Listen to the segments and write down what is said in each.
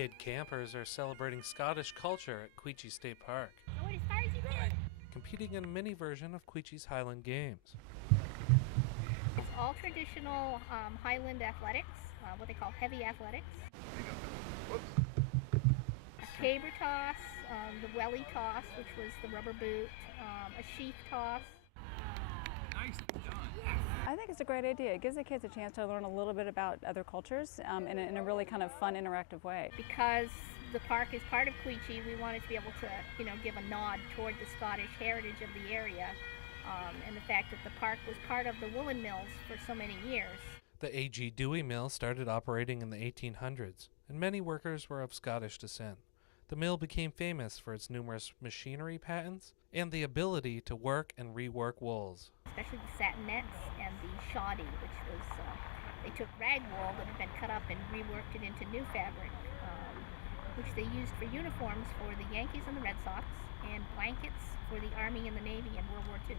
Kid campers are celebrating Scottish culture at Quechee State Park, So as far as you go. competing in a mini version of Quechee's Highland Games. It's all traditional Highland athletics, what they call heavy athletics. A caber toss, the welly toss, which was the rubber boot, a sheath toss. Nicely done. I think it's a great idea. It gives the kids a chance to learn a little bit about other cultures in a really kind of fun, interactive way. Because the park is part of Quechee, we wanted to be able to, give a nod toward the Scottish heritage of the area, and the fact that the park was part of the woolen mills for so many years. The A.G. Dewey Mill started operating in the 1800s, and many workers were of Scottish descent. The mill became famous for its numerous machinery patents and the ability to work and rework wools. Especially the satinettes and the shoddy, which was, they took rag wool that had been cut up and reworked it into new fabric, which they used for uniforms for the Yankees and the Red Sox, and blankets for the Army and the Navy in World War II.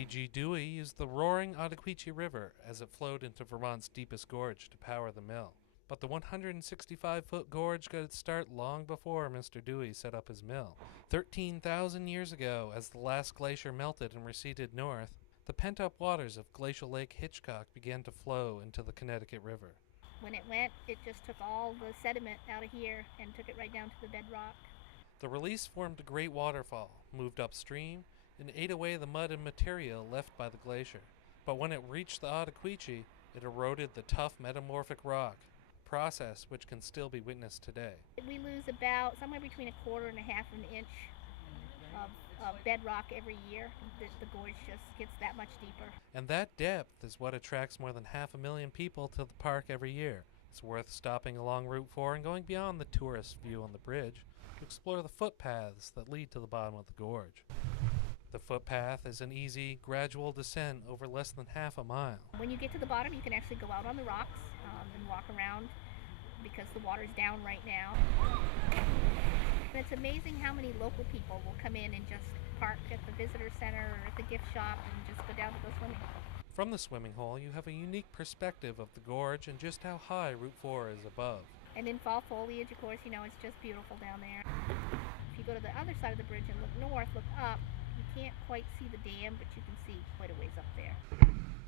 A.G. Dewey used the roaring Ottaquechee River as it flowed into Vermont's deepest gorge to power the mill. But the 165-foot gorge got its start long before Mr. Dewey set up his mill. 13,000 years ago, as the last glacier melted and receded north, the pent-up waters of Glacial Lake Hitchcock began to flow into the Connecticut River. When it went, it just took all the sediment out of here and took it right down to the bedrock. The release formed a great waterfall, moved upstream, and ate away the mud and material left by the glacier. But when it reached the Ottaquechee, it eroded the tough metamorphic rock, process which can still be witnessed today. We lose about somewhere between a quarter and a half of an inch of bedrock every year. The gorge just gets that much deeper. And that depth is what attracts more than 500,000 people to the park every year. It's worth stopping along Route 4 and going beyond the tourist view on the bridge to explore the footpaths that lead to the bottom of the gorge. The footpath is an easy, gradual descent over less than half a mile. When you get to the bottom, you can actually go out on the rocks and walk around because the water's down right now. And it's amazing how many local people will come in and just park at the visitor center or at the gift shop and just go down to go swimming. From the swimming hole, you have a unique perspective of the gorge and just how high Route 4 is above. And in fall foliage, of course, it's just beautiful down there. If you go to the other side of the bridge and look north, look up, you can't quite see the dam, but you can see quite a ways up there.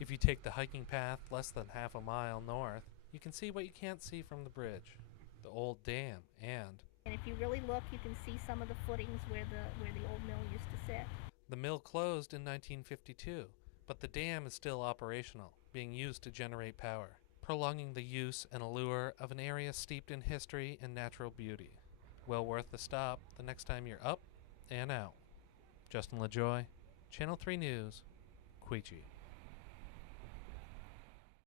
If you take the hiking path less than half a mile north, you can see what you can't see from the bridge, the old dam, and if you really look, you can see some of the footings where the old mill used to sit. The mill closed in 1952, but the dam is still operational, being used to generate power, prolonging the use and allure of an area steeped in history and natural beauty. Well worth the stop the next time you're up and out. Justin LaJoy, Channel 3 News, Quechee.